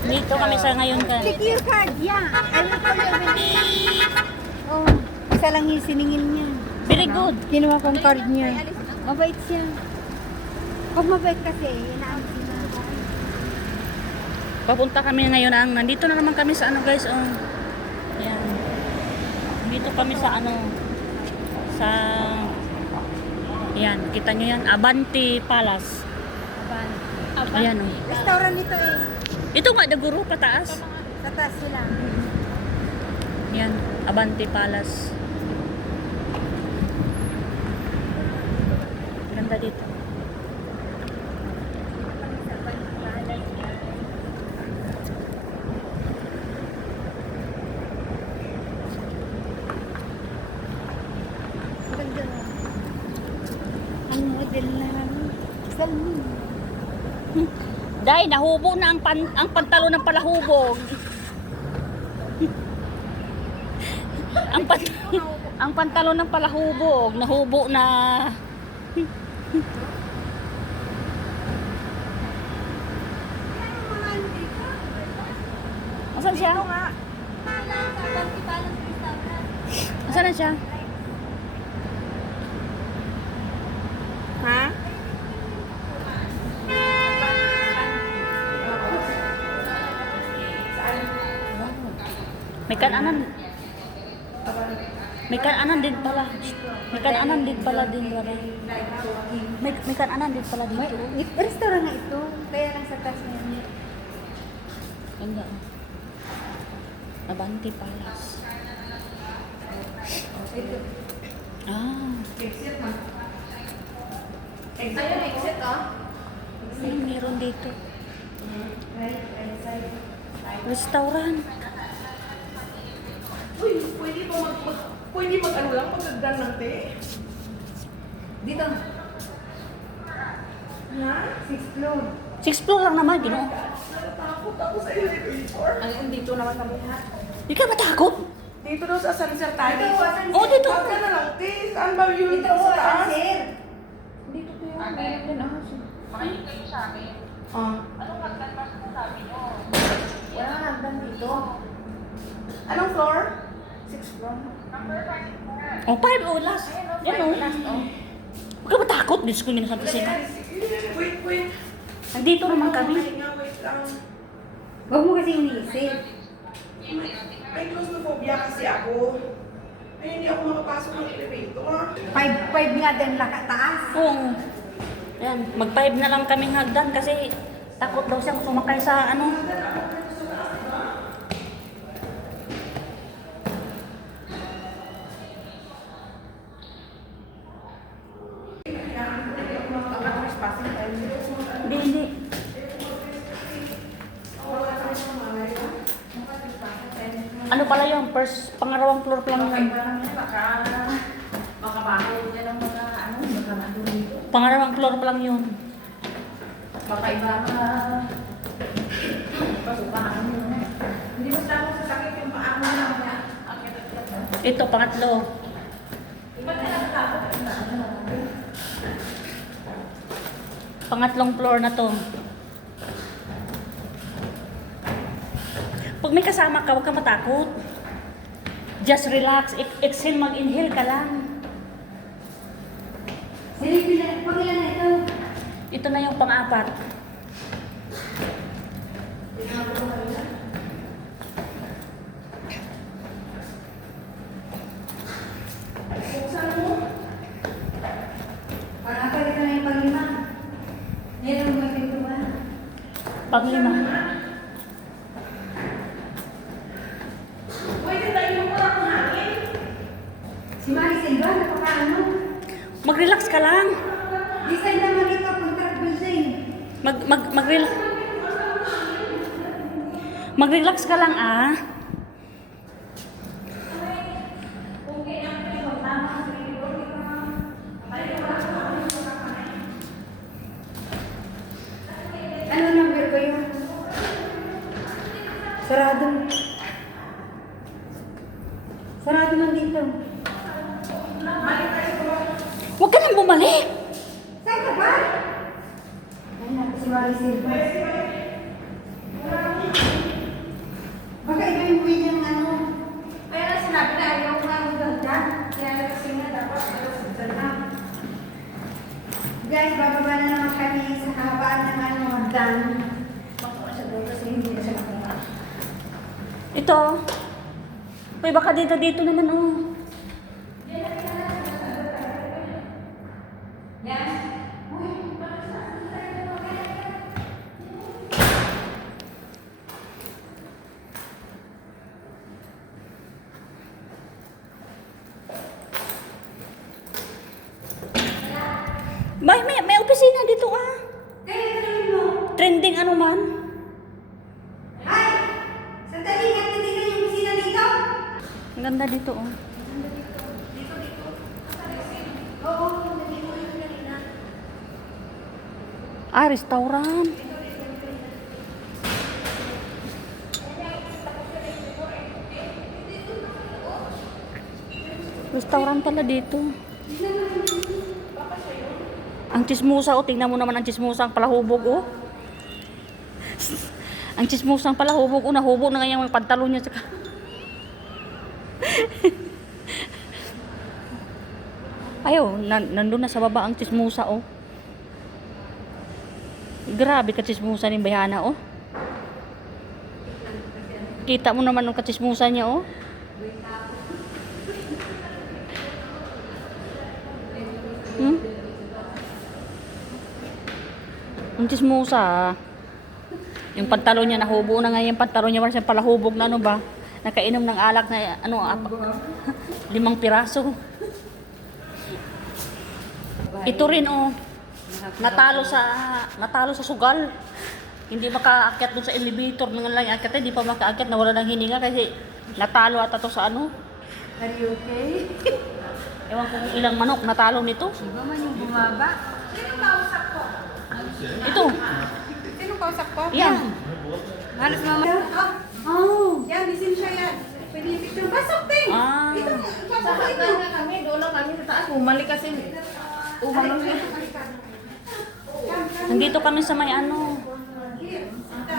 Dito kami sa ngayon ka. Check your card, yeah. Ano ko yun? Oh, isa lang yung siningin niya. Very good. Kinuha kong card niya. Mabait siya. Pag mabait kasi, inaansin na. Papunta kami ngayon ang nandito na naman kami sa ano guys. Ayan. Dito kami sa ano sa Ayan, kita nyo yan. Abante Palace. Ayan o. Restaurant nito eh. Ito nga, Daguro, pataas. Sa taas sila. Yan, Abante Palace. Ganda dito. Ganda. Ang model na salmi. Dahil nahubo na ang pantalo ng palahubog. ang pantalo ng palahubog, nahubo na. Asan siya? Asan na siya? Ha? May kananan. May kananan din pala. May kananan din pala din. May kananan din pala dito. Restaurant na ito. Kaya lang sa taas na yun. Ganda. Abante Palace. Ah. Ayun, exit oh. Meron dito. Restaurant. Uy, pwede mag-ano lang, magdagdan ng te? Dito. Ha? 6th floor. 6th floor lang naman, Ginoo. Natatakot ako sa elevator. Ayun, dito naman kami ha. Di ka matakot? Dito daw sa Sunset tayo. Oh, dito. Huwag ka na lang, te. Saan ba yun? Dito Sa sa taas? sir. Dito to yun. Meron din ako. Makain kayo sa amin. Ah. Anong hagdan pa sa sabi nyo? Wala nga hagdan dito. Anong floor? 6th floor. Number 54. Oh, 5 oh, last. Yan oh. Huwag ka matakot. Diyos ko, minasang tasika. Wait. Nandito naman kami. Wait lang. Huwag mo kasi iniisip. May claustrophobia kasi ako. Ay, hindi ako makapasok ng elevator. 5 nga din taas. Oo. Yan, mag-5 na lang kaming hagdan kasi takot daw siyang sumakay sa ano. Hindi. Ano pala yung first, pangarawang floor pa lang yun. Baka bahay nila ng mga ano, baka nandun dito. Pangarawang floor pa lang yun. Baka iba ka. Pasukan ako yun. Hindi mo sa sakit yung paa mo na mga akit-akit. Ito, pangatlo. Iba na lang takot. Pangatlong floor na to. Pag may kasama ka, huwag ka matakot. Just relax. Exhale, mag-inhale ka lang. Pag ilan na ito? Ito na yung pang-apat. Buksan mo. Parang ito na yung pang-5. Meron mo ito ba? Pang-5. Pwede tayo yung parang hangin. Si Maricel ba? Napakaano? Mag-relax ka lang. Design naman ito, contract building. Mag-relax ka lang ah. Ano number ba yun? Sarado. Sarado man dito. Huwag ka nang bumalik. Saan ka ba? Ay, naku si Maricel ba? yung buwi niyang ano. Kaya sinabi na ayaw nga magdandan. Kaya kasi nga dapat magdandan. Guys, bababa na naman kami sa habaan ng ano, hagdan. Makuha siya doon kasi hindi na siya makuha. Ito. Uy, baka dito naman, oh. Yan. May opisina dito, ah. Kaya gawin mo. Trending ano man. Ay! Sandali nga, titignan yung kusina dito. Ang ganda dito, oh. Oo, sandali mo yung kanina. Ah, restaurant. Restaurant pala dito. Ang chismosa, oh. Tingnan mo naman ang chismosa, ang palahubog, oh. Ang chismosa, ang palahubog, oh. Nahubog na ngayon yung pantalon niya. Ayaw, nandun na sa baba ang chismosa, oh. Grabe ka chismosa ni Bayana, oh. Kita mo naman ang kachismosa niya, oh. Hmm? Ang chismosa, ah. Yung pantalon niya nahubo na nga yung pantalon niya, parang palahubog na ano ba? Nakainom ng alak na ano, 5 piraso. Ito rin, oh. Natalo sa sugal. Hindi makaakyat doon sa elevator ng lang akyat, hindi pa makaakyat, nawala ng hininga kasi natalo ata to sa ano. Are you okay? Ewan ko kung ilang manok natalo nito. Di ba man yung bumaba? Sino kausap ko? Ito. Sino kausap ko? Yan. Halos mama. Oh, yan, lisensya yan. Pwede yung picture. Pasok, Ting! Ah. Ito, pasok ka ito. Kami, doon lang kami sa taas. Umalik kasi. Umalik siya. Nandito kami sa may ano. Here, sita.